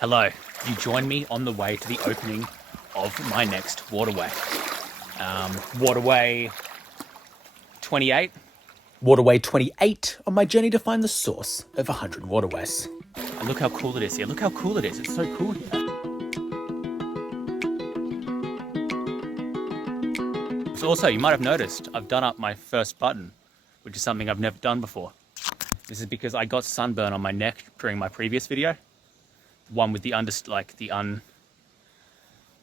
Hello, you join me on the way to the opening of my next waterway. Waterway 28. Waterway 28 on my journey to find the source of 100 waterways. And look how cool it is here. Look how cool it is. It's so cool here. So also, you might have noticed, I've done up my first button, which is something I've never done before. This is because I got sunburn on my neck during my previous video. The one with the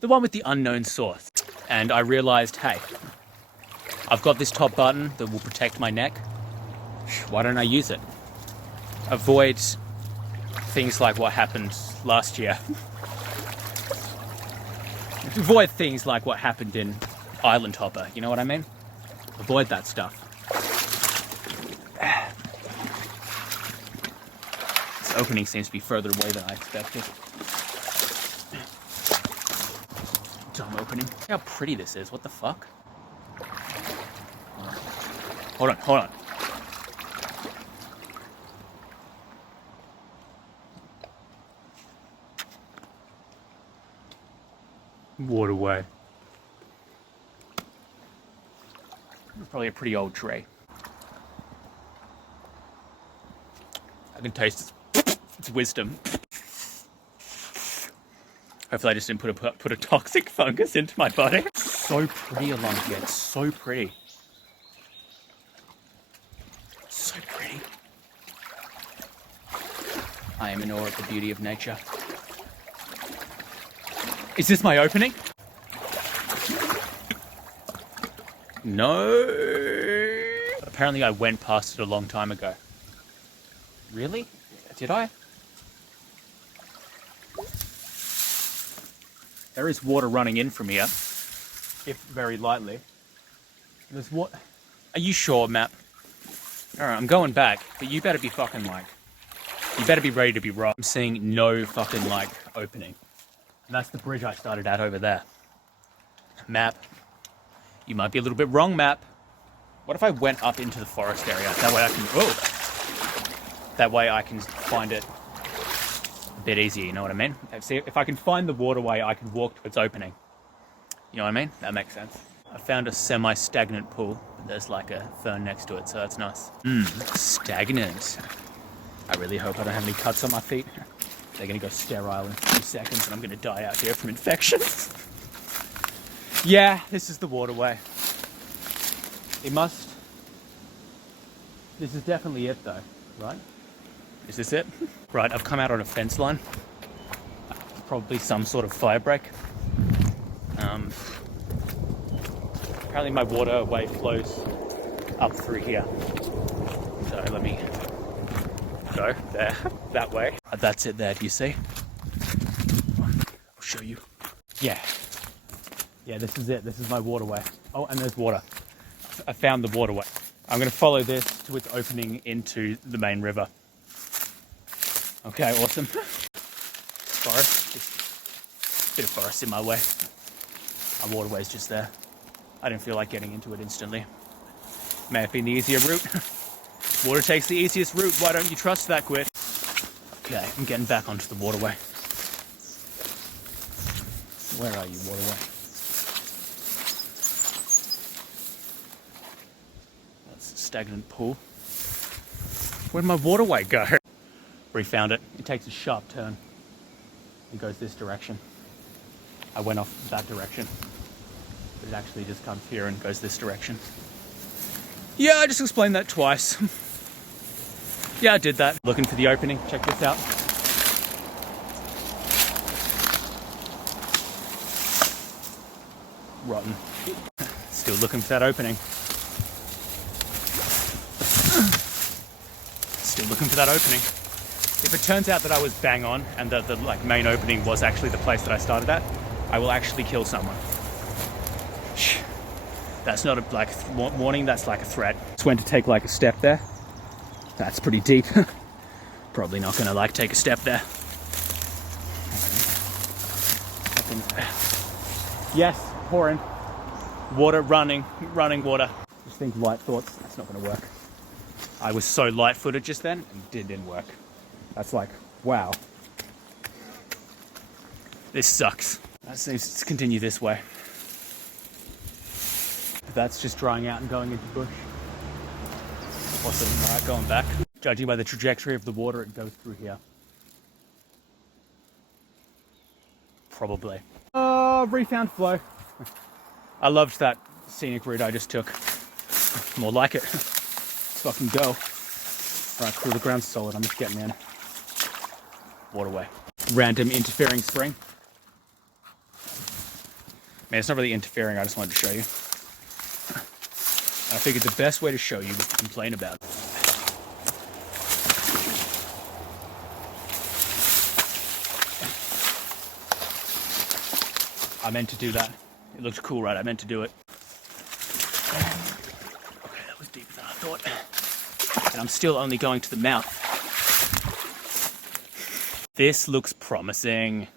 one with the unknown source. And I realized, hey, I've got this top button that will protect my neck. Why don't I use it? Avoid things like what happened last year. Avoid things like what happened in Island Hopper, you know what I mean? Avoid that stuff. This opening seems to be further away than I expected. Dumb opening. Look how pretty this is, what the fuck? Hold on. Waterway. It's probably a pretty old tray. I can taste its wisdom. Hopefully I just didn't put a toxic fungus into my body. So pretty along here. It's so pretty. So pretty. I am in awe at the beauty of nature. Is this my opening? No. Apparently I went past it a long time ago. Really? Did I? There is water running in from here, if very lightly. There's what? Are you sure, map? Alright, I'm going back, but you better be fucking like... You better be ready to be wrong. I'm seeing no fucking like opening. And that's the bridge I started at over there. Map. You might be a little bit wrong, map. What if I went up into the forest area? That way I can... Oh! That way I can find it a bit easier, you know what I mean? See, if I can find the waterway, I can walk to its opening. You know what I mean? That makes sense. I found a semi-stagnant pool. There's like a fern next to it, so that's nice. Stagnant. I really hope I don't have any cuts on my feet. They're gonna go sterile in 3 seconds and I'm gonna die out here from infections. Yeah, this is the waterway. This is definitely it though, right? Is this it? Right, I've come out on a fence line. Probably some sort of fire break. Apparently my waterway flows up through here. So let me go there, that way. That's it there, do you see? I'll show you. Yeah, this is it. This is my waterway. Oh, and there's water. I found the waterway. I'm going to follow this to its opening into the main river. Okay, awesome. Forest, just a bit of forest in my way. Our waterway's just there. I didn't feel like getting into it instantly. May have been the easier route. Water takes the easiest route. Why don't you trust that, Gwyd? Okay, I'm getting back onto the waterway. Where are you, waterway? That's a stagnant pool. Where'd my waterway go? Refound it. It takes a sharp turn. It goes this direction. I went off that direction. But it actually just comes here and goes this direction. Yeah, I just explained that twice. Yeah, I did that. Looking for the opening. Check this out. Rotten. Still looking for that opening. Still looking for that opening. If it turns out that I was bang on and that the main opening was actually the place that I started at, I will actually kill someone. That's not a warning, that's like a threat. Just went to take like a step there. That's pretty deep. Probably not gonna take a step there. Yes, pouring. Water, running water. Just think light thoughts, that's not gonna work. I was so light-footed just then, and it didn't work. That's like, wow. This sucks. Let's continue this way. That's just drying out and going into bush. Awesome. Alright, going back. Judging by the trajectory of the water, it goes through here. Probably. Oh, refound flow. I loved that scenic route I just took. More like it. Let's fucking go. Alright, cool, the ground's solid. I'm just getting in. Waterway. Random interfering spring. Man, it's not really interfering, I just wanted to show you. I figured the best way to show you was to complain about it. I meant to do that. It looked cool, right? I meant to do it. Okay, that was deeper than I thought. And I'm still only going to the mouth. This looks promising.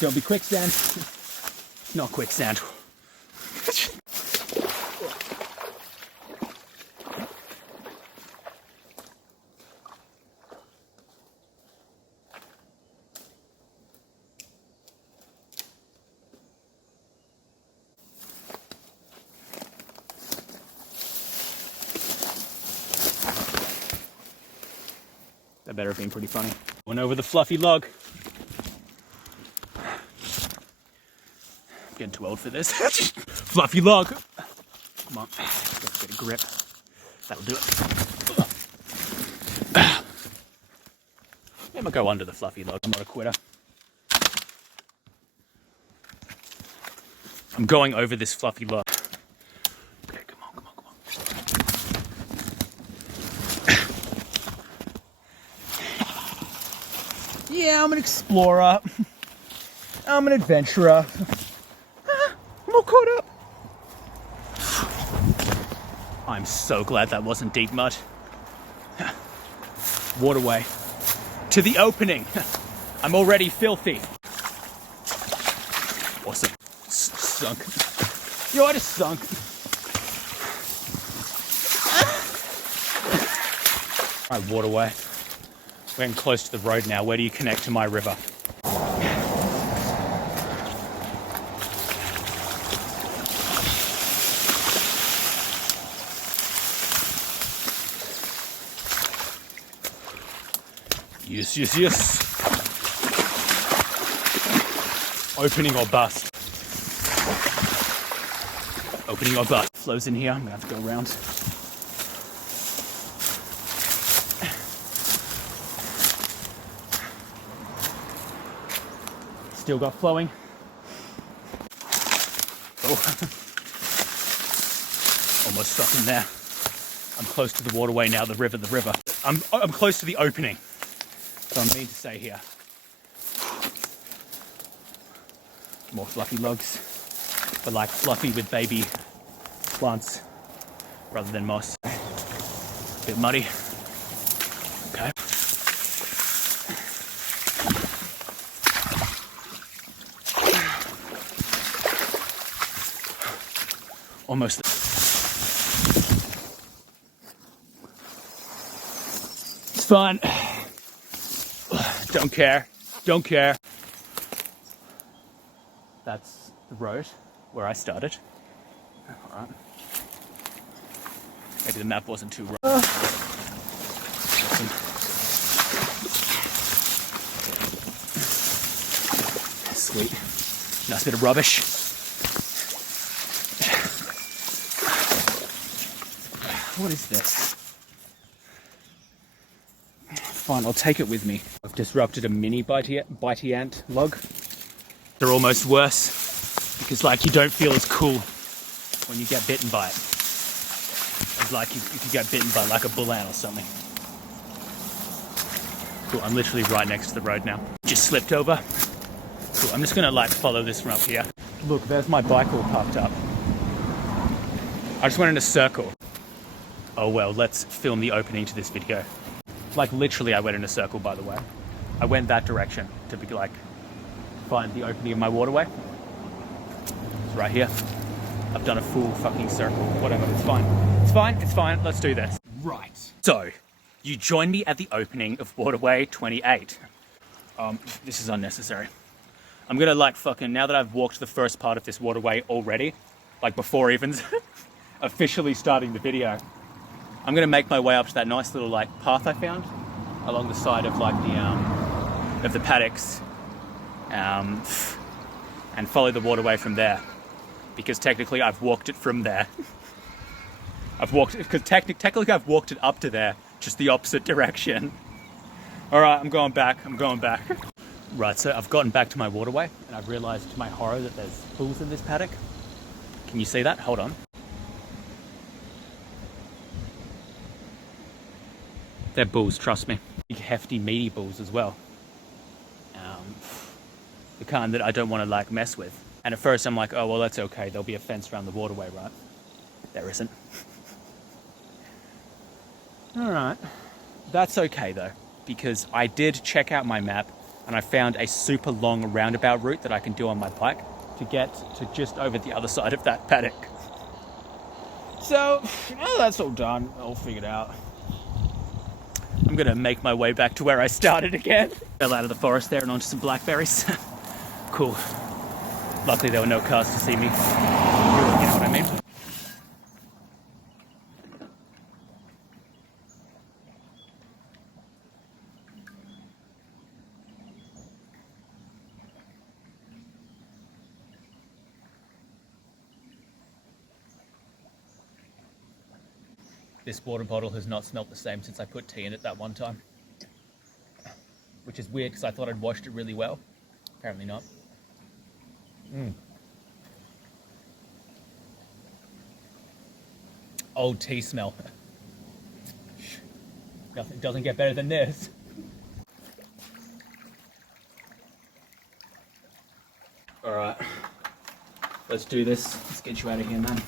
Don't be quicksand. Not quicksand. That better have been pretty funny. Went over the fluffy log. I'm getting too old for this. Fluffy log. Come on, let's get a grip. That'll do it. I'm gonna go under the fluffy log. I'm not a quitter. I'm going over this fluffy log. Okay, come on, come on, come on. Yeah, I'm an explorer. I'm an adventurer. I'm all caught up. I'm so glad that wasn't deep mud. Waterway. To the opening. I'm already filthy. Awesome. Sunk. Yo, I just sunk. Alright, waterway. We're getting close to the road now. Where do you connect to my river? Yes, yes, yes. Opening or bust. Opening or bust. Flows in here. I'm gonna have to go around. Still got flowing. Oh. Almost stuck in there. I'm close to the waterway now, the river. I'm close to the opening. So I mean to say here. More fluffy logs. But like fluffy with baby plants rather than moss. Bit muddy. Okay. Almost. It's fun. Don't care. Don't care. That's the road where I started. Alright. Maybe the map wasn't too rough. Awesome. Sweet. Nice bit of rubbish. What is this? Fine, I'll take it with me. I've disrupted a mini bitey ant log. They're almost worse because like you don't feel as cool when you get bitten by it. It's like if you get bitten by like a bull ant or something. Cool, I'm literally right next to the road now. Just slipped over. Cool, I'm just gonna like follow this from up here. Look, there's my bike all parked up. I just went in a circle. Oh well, let's film the opening to this video. Like literally I went in a circle, by the way. I went that direction to be like, find the opening of my waterway. It's right here. I've done a full fucking circle. Whatever, it's fine. It's fine, it's fine, let's do this. Right. So, you joined me at the opening of Waterway 28. This is unnecessary. I'm gonna like fucking, now that I've walked the first part of this waterway already, like before even officially starting the video, I'm gonna make my way up to that nice little like path I found along the side of like the paddocks, and follow the waterway from there, because technically I've walked it from there. Technically I've walked it up to there, just the opposite direction. All right, I'm going back. Right, so I've gotten back to my waterway, and I've realised to my horror that there's bulls in this paddock. Can you see that? Hold on. They're bulls, trust me. Big, hefty, meaty bulls as well. The kind that I don't want to like mess with. And at first I'm like, oh, well, that's okay. There'll be a fence around the waterway, right? There isn't. All right. That's okay, though, because I did check out my map, and I found a super long roundabout route that I can do on my bike to get to just over the other side of that paddock. So, now that's all done, all figured out, I'm gonna make my way back to where I started again. Fell out of the forest there and onto some blackberries. Cool. Luckily there were no cars to see me. You know what I mean? This water bottle has not smelt the same since I put tea in it that one time. Which is weird because I thought I'd washed it really well. Apparently not. Old tea smell. Nothing doesn't get better than this. Alright. Let's do this. Let's get you out of here, man.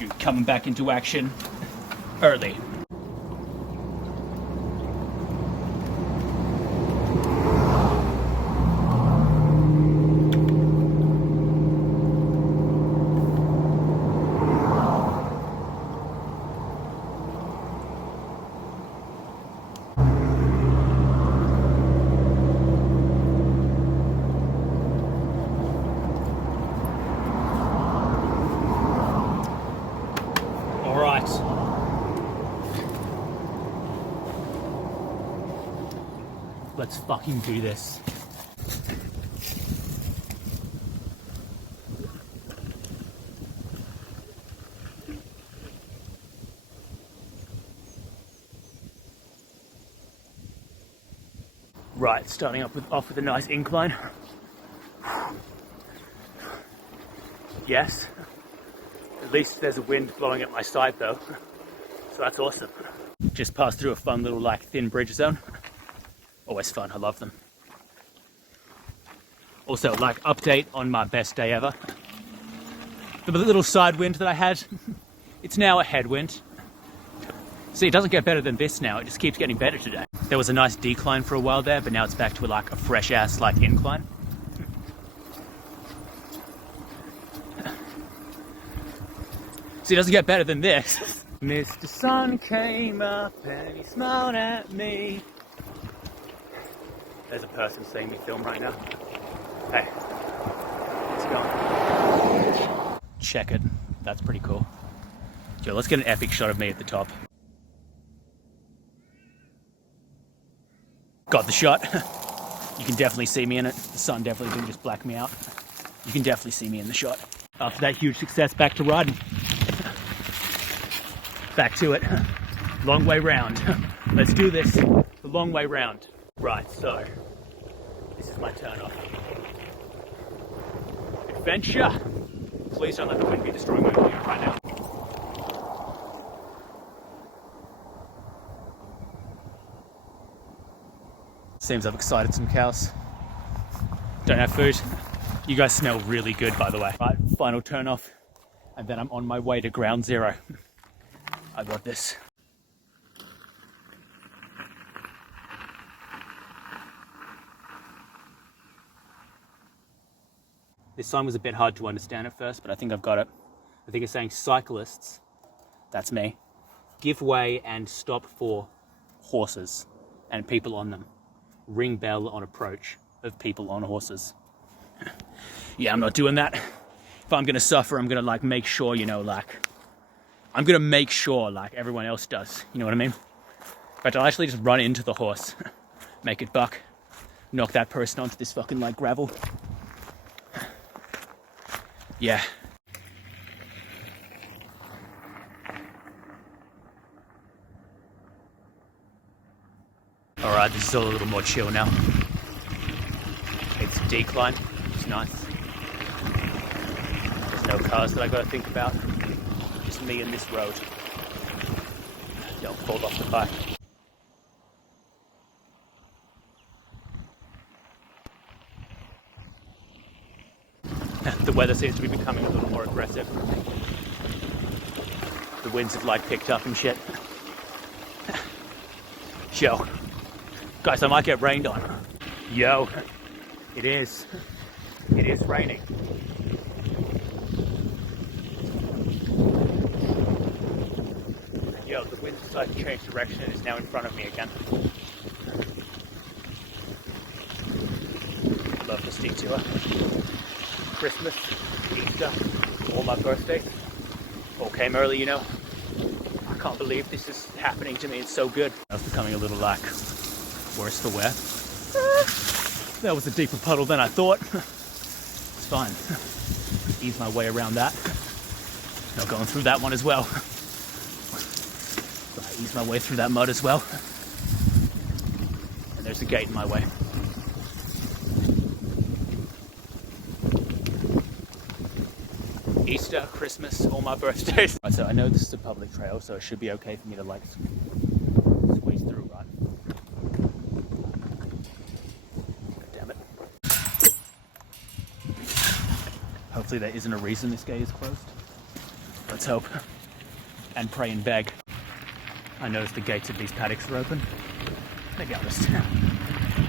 You're coming back into action early. Let's fucking do this. Right, starting off with a nice incline. Yes. At least there's a wind blowing at my side though. So that's awesome. Just passed through a fun little like thin bridge zone. Always fun, I love them. Also, like, update on my best day ever. The little side wind that I had, it's now a headwind. See, it doesn't get better than this now, it just keeps getting better today. There was a nice decline for a while there, but now it's back to like a fresh ass like incline. See, it doesn't get better than this. Mr. Sun came up and he smiled at me. There's a person seeing me film right now. Hey, let's go. Check it. That's pretty cool. Yo, let's get an epic shot of me at the top. Got the shot. You can definitely see me in it. The sun definitely didn't just black me out. You can definitely see me in the shot. After that huge success, back to riding. Back to it. Long way round. Let's do this. The long way round. Right, so this is my turn off. Adventure! Please don't let the wind be destroying my audio right now. Seems I've excited some cows. Don't have food. You guys smell really good, by the way. Right, final turn off, and then I'm on my way to ground zero. I got this. This sign was a bit hard to understand at first, but I think I've got it. I think it's saying cyclists, that's me, give way and stop for horses and people on them. ring bell on approach of people on horses. Yeah, I'm not doing that. If I'm gonna suffer, I'm gonna like make sure, you know, like I'm gonna make sure like everyone else does. You know what I mean? But I'll actually just run into the horse, make it buck, knock that person onto this fucking like gravel. Yeah. All right, this is all a little more chill now. It's a decline, it's nice. There's no cars that I gotta think about. Just me and this road. Don't fall off the bike. The weather seems to be becoming a little more aggressive. The winds have like picked up and shit. Yo. Guys, I might get rained on. Yo. It is. It is raining. Yo, the wind decided to change direction and is now in front of me again. Love this detour. Christmas, Easter, all my birthdays. All came early, you know. I can't believe this is happening to me. It's so good. I was becoming a little like worse for wear. That was a deeper puddle than I thought. It's fine. Ease my way around that. Not going through that one as well. So I ease my way through that mud as well. And there's a gate in my way. Easter, Christmas, all my birthdays. Right, so I know this is a public trail, so it should be okay for me to like squeeze through, right? God damn it. Hopefully there isn't a reason this gate is closed. Let's hope. And pray and beg. I noticed the gates of these paddocks are open. Maybe I'll just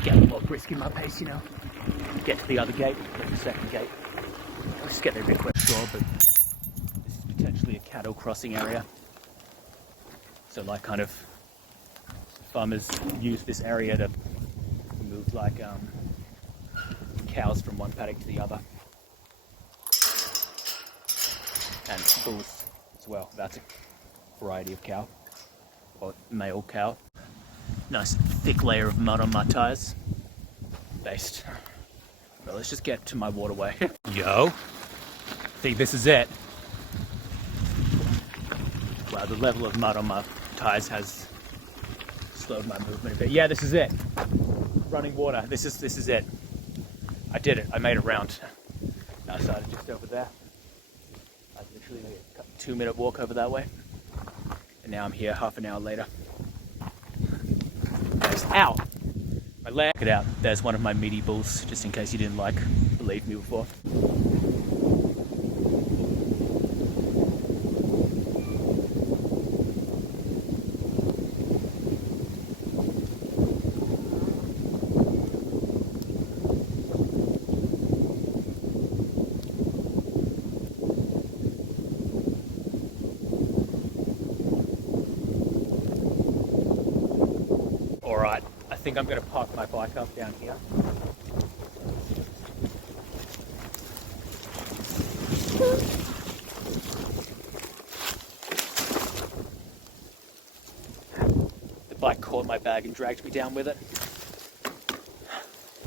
get a little more brisk in my pace, you know. Get to the other gate, go to the second gate. I'll just get there a bit quick. Sure, but this is potentially a cattle crossing area. So like kind of farmers use this area to move like cows from one paddock to the other. And bulls as well. That's a variety of cow, or male cow. Nice thick layer of mud on my tires. Based. Well, let's just get to my waterway. Yo. See, this is it. Wow, the level of mud on my tires has slowed my movement a bit. Yeah, this is it. Running water. This is it. I did it. I made a round. I started just over there. I literally made a 2-minute walk over that way. And now I'm here half an hour later. Ow! My leg. Check it out. There's one of my meaty bulls, just in case you didn't believe me before. Alright, I think I'm going to park my bike up down here. The bike caught my bag and dragged me down with it.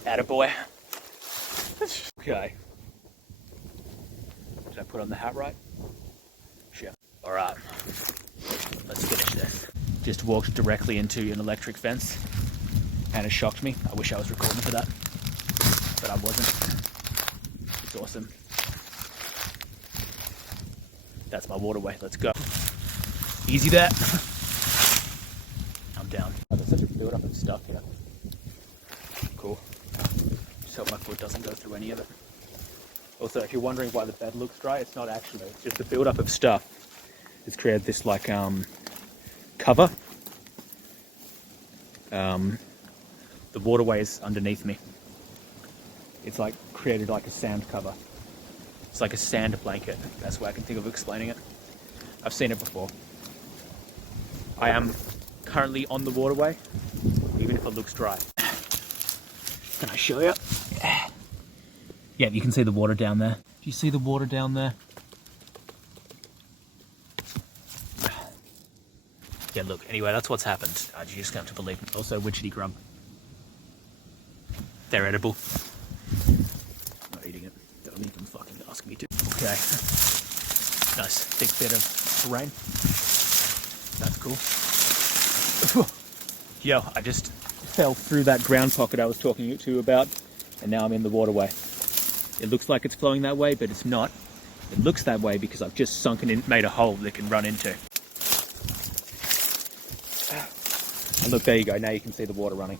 Attaboy. Okay. Did I put on the hat right? Sure. Alright, let's finish this. Just walked directly into an electric fence and it shocked me. I wish I was recording for that, but I wasn't. It's awesome. That's my waterway. Let's go. Easy that. I'm down. Oh, there's such a build-up of stuff here. Cool. Just hope my foot doesn't go through any of it. Also, if you're wondering why the bed looks dry, it's not actually. It's just the build-up of stuff. It's created this like cover. The waterway is underneath me. It's like created like a sand cover. It's like a sand blanket. That's the way I can think of explaining it. I've seen it before. I am currently on the waterway, even if it looks dry. Can I show you? Yeah, you can see the water down there. Do you see the water down there? Yeah, look, anyway, that's what's happened. You just have to believe me. Also, witchetty grub. They're edible. Not eating it. Don't even fucking ask me to. Okay. Nice big bit of terrain. That's cool. Yo, I just fell through that ground pocket I was talking to you about, and now I'm in the waterway. It looks like it's flowing that way, but it's not. It looks that way because I've just sunken in, made a hole that it can run into. And look, there you go. Now you can see the water running.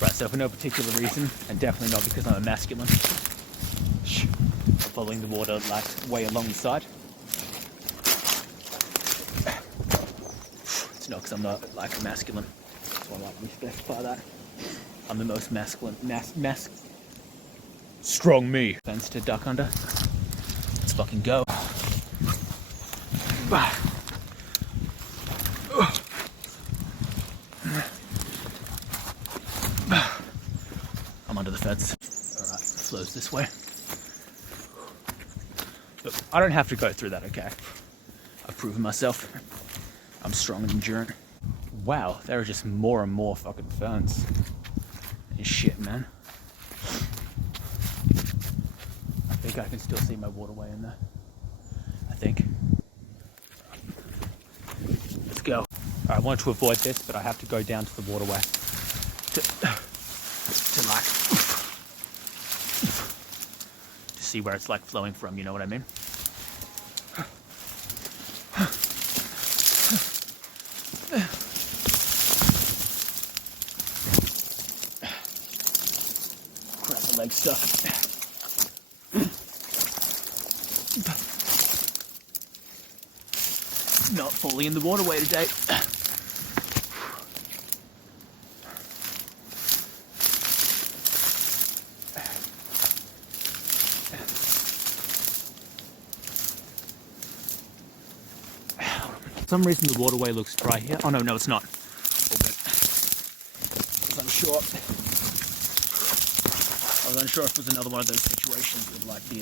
Right, so for no particular reason, and definitely not because I'm a masculine, I'm following the water like way along the side. It's not because I'm not like a masculine. That's why I like to specify that. I'm the most masculine, strong me. Fence to duck under. Let's fucking go. I'm under the fence. Alright, flows this way. Look, I don't have to go through that, okay? I've proven myself. I'm strong and enduring. Wow, there are just more and more fucking ferns. And shit, man. I think I can still see my waterway in there. I think. Let's go. I wanted to avoid this, but I have to go down to the waterway. To like... to see where it's like flowing from, you know what I mean? Crap, the leg's stuck. Not fully in the waterway today. For some reason the waterway looks dry here. Oh no, it's not. All good. I was unsure. I was unsure if it was another one of those situations with like the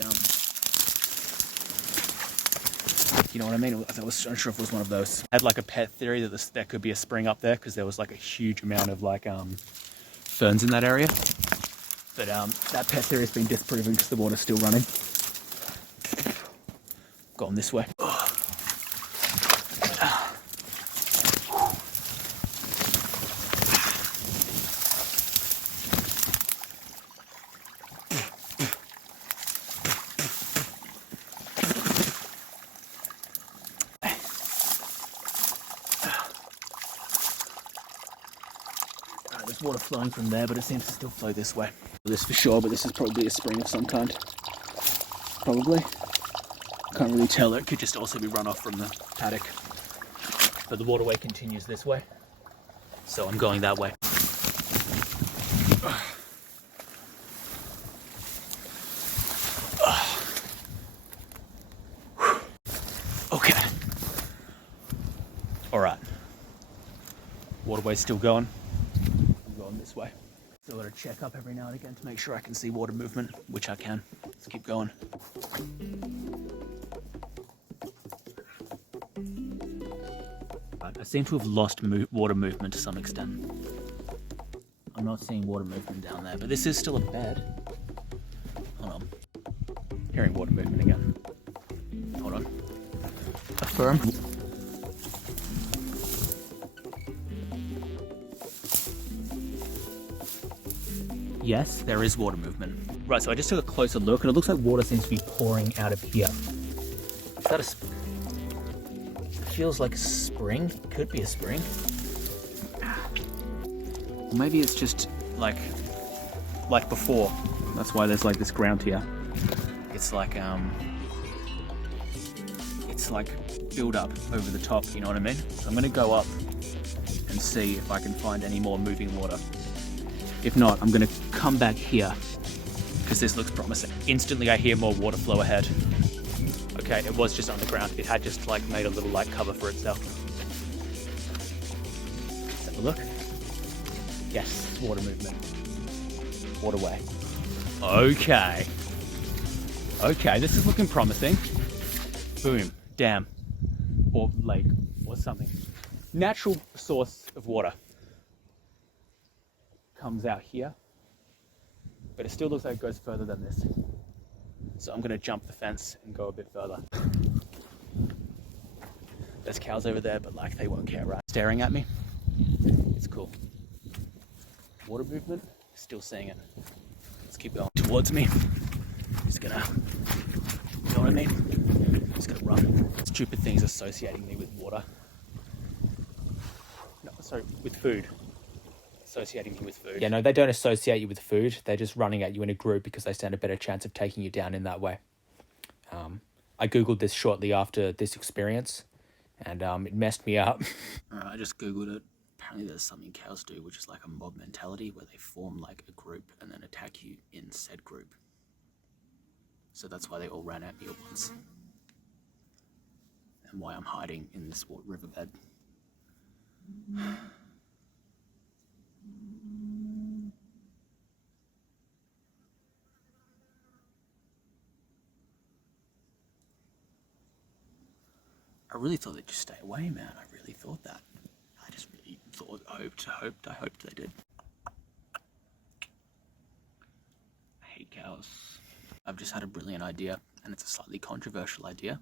you know what I mean? I was unsure if it was one of those. I had like a pet theory that there could be a spring up there because there was like a huge amount of like ferns in that area. But that pet theory has been disproven because the water's still running. Going this way. There's water flowing from there, but it seems to still flow this way. This for sure, but this is probably a spring of some kind. Probably. Can't really tell. It could just also be runoff from the paddock. But the waterway continues this way, so I'm going that way. Okay. All right. Waterway's still going. This way. So I've got to check up every now and again to make sure I can see water movement, which I can. Let's keep going. Right, I seem to have lost water movement to some extent. I'm not seeing water movement down there, but this is still a bed. Hold on. Hearing water movement again. Hold on. Affirm. Yes, there is water movement. Right, so I just took a closer look and it looks like water seems to be pouring out of here. Is that it feels like a spring? It could be a spring. Or maybe it's just like before. That's why there's like this ground here. It's like build up over the top, you know what I mean? So I'm gonna go up and see if I can find any more moving water. If not, I'm going to come back here because this looks promising. Instantly I hear more water flow ahead. Okay, it was just underground. It had just like made a little like cover for itself. Let's have a look. Yes, water movement. Waterway. Okay. Okay, this is looking promising. Boom, dam, or lake, or something. Natural source of water comes out here, but it still looks like it goes further than this. So I'm gonna jump the fence and go a bit further. There's cows over there, but like they won't care, right? Staring at me. It's cool. Water movement, still seeing it. Let's keep going towards me. Just gonna, you know what I mean? Just gonna run. Stupid things associating me with water. No, sorry, with food. Associating me with food. Yeah, no, they don't associate you with food. They're just running at you in a group because they stand a better chance of taking you down in that way. I Googled this shortly after this experience, and it messed me up. Alright, I just Googled it. Apparently there's something cows do, which is like a mob mentality, where they form like a group and then attack you in said group. So that's why they all ran at me at once. And why I'm hiding in this riverbed. I really thought they'd just stay away, man. I really thought that. I just really thought, I hoped they did. I hate cows. I've just had a brilliant idea, and it's a slightly controversial idea,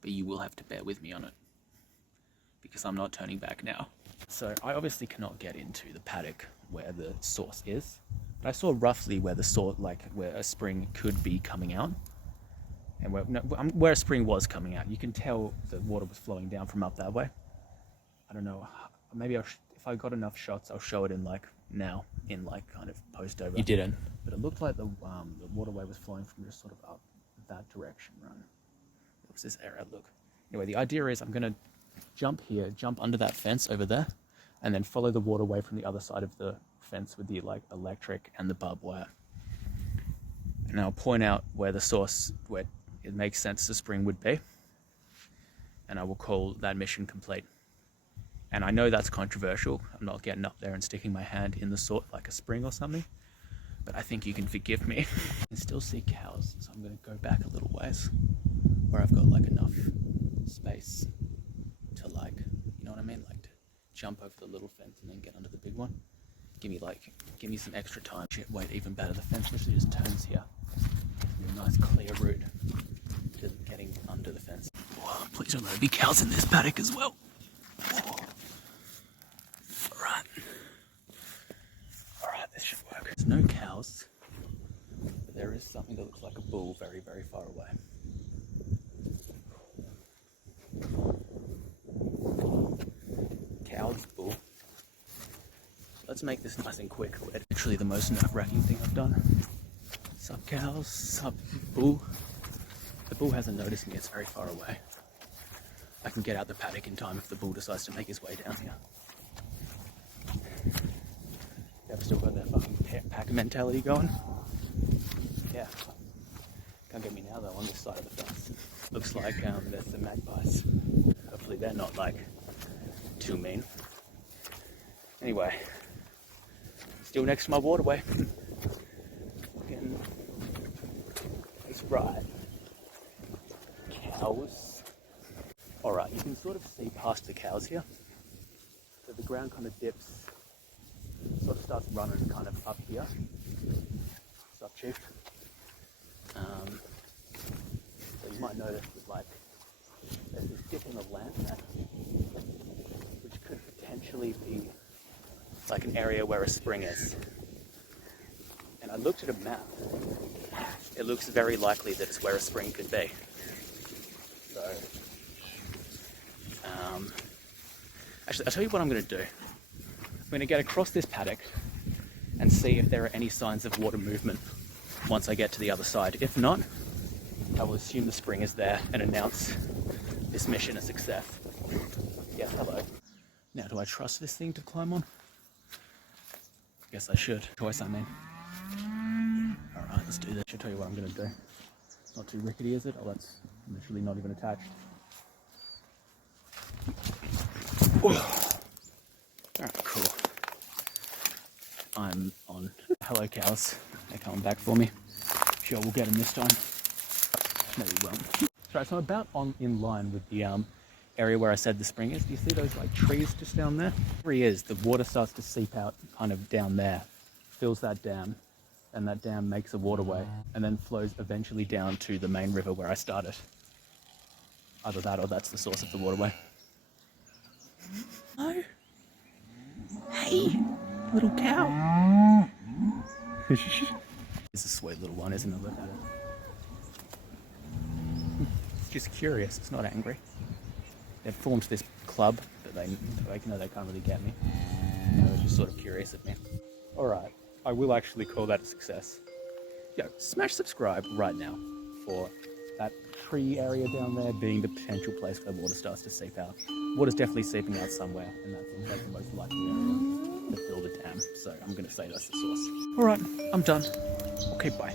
but you will have to bear with me on it, because I'm not turning back now. So I obviously cannot get into the paddock where the source is, but I saw roughly where the source, like where a spring could be coming out. And where a spring was coming out, you can tell the water was flowing down from up that way. I don't know, maybe if I got enough shots, I'll show it in like now, in like kind of post over. You didn't. But it looked like the waterway was flowing from just sort of up that direction, right? It was this area, look. Anyway, the idea is I'm gonna jump here, jump under that fence over there, and then follow the waterway from the other side of the fence with the like electric and the barbed wire. And I'll point out where the source, where it makes sense the spring would be, and I will call that mission complete. And I know that's controversial. I'm not getting up there and sticking my hand in the sort like a spring or something, but I think you can forgive me. I can still see cows, so I'm going to go back a little ways where I've got like enough space to like, you know what I mean, like to jump over the little fence and then get under the big one. Give me some extra time. Shit, wait, even better, the fence literally just turns here. A nice clear route to getting under the fence. Oh, please don't let there be cows in this paddock as well. Oh. Alright, this should work. There's no cows, but there is something that looks like a bull very, very far away. Cows, bull. Let's make this nice and quick. Literally the most nerve-wracking thing I've done. Sup cows, sup bull. The bull hasn't noticed me, it's very far away. I can get out the paddock in time if the bull decides to make his way down here. They've still got that fucking pack mentality going. Yeah. Can't get me now though on this side of the fence. Looks like there's some magpies. Hopefully they're not like too mean. Anyway, still next to my waterway. It's right. Cows. Alright, you can sort of see past the cows here. So the ground kind of dips, sort of starts running kind of up here. What's up, Chief? So you might notice that like there's this dip in the land there, which could potentially be like an area where a spring is. And I looked at a map. It looks very likely that it's where a spring could be. So, actually, I'll tell you what I'm going to do. I'm going to get across this paddock and see if there are any signs of water movement once I get to the other side. If not, I will assume the spring is there and announce this mission a success. Yes, hello. Now, do I trust this thing to climb on? I guess I should. Choice, I mean. Alright. Alright, let's do this. I'll tell you what I'm going to do. Not too rickety, is it? Oh, that's literally not even attached. Alright, cool. I'm on. Hello, cows. They're coming back for me. Sure, we'll get them this time. Maybe we won't. Right, so I'm about in line with the area where I said the spring is. Do you see those like trees just down there? There he is. The water starts to seep out kind of down there, fills that dam, and that dam makes a waterway, and then flows eventually down to the main river where I started. Either that or that's the source of the waterway. Hello? Hey, little cow. It's a sweet little one, isn't it? Look at it. It's just curious, it's not angry. They've formed this club, but they know they can't really get me. They're just sort of curious at me. Alright, I will actually call that a success. Yo, smash subscribe right now for that tree area down there being the potential place where water starts to seep out. Water's definitely seeping out somewhere, and that's the most likely area to build a dam. So I'm going to say that's the source. Alright, I'm done. Okay, bye.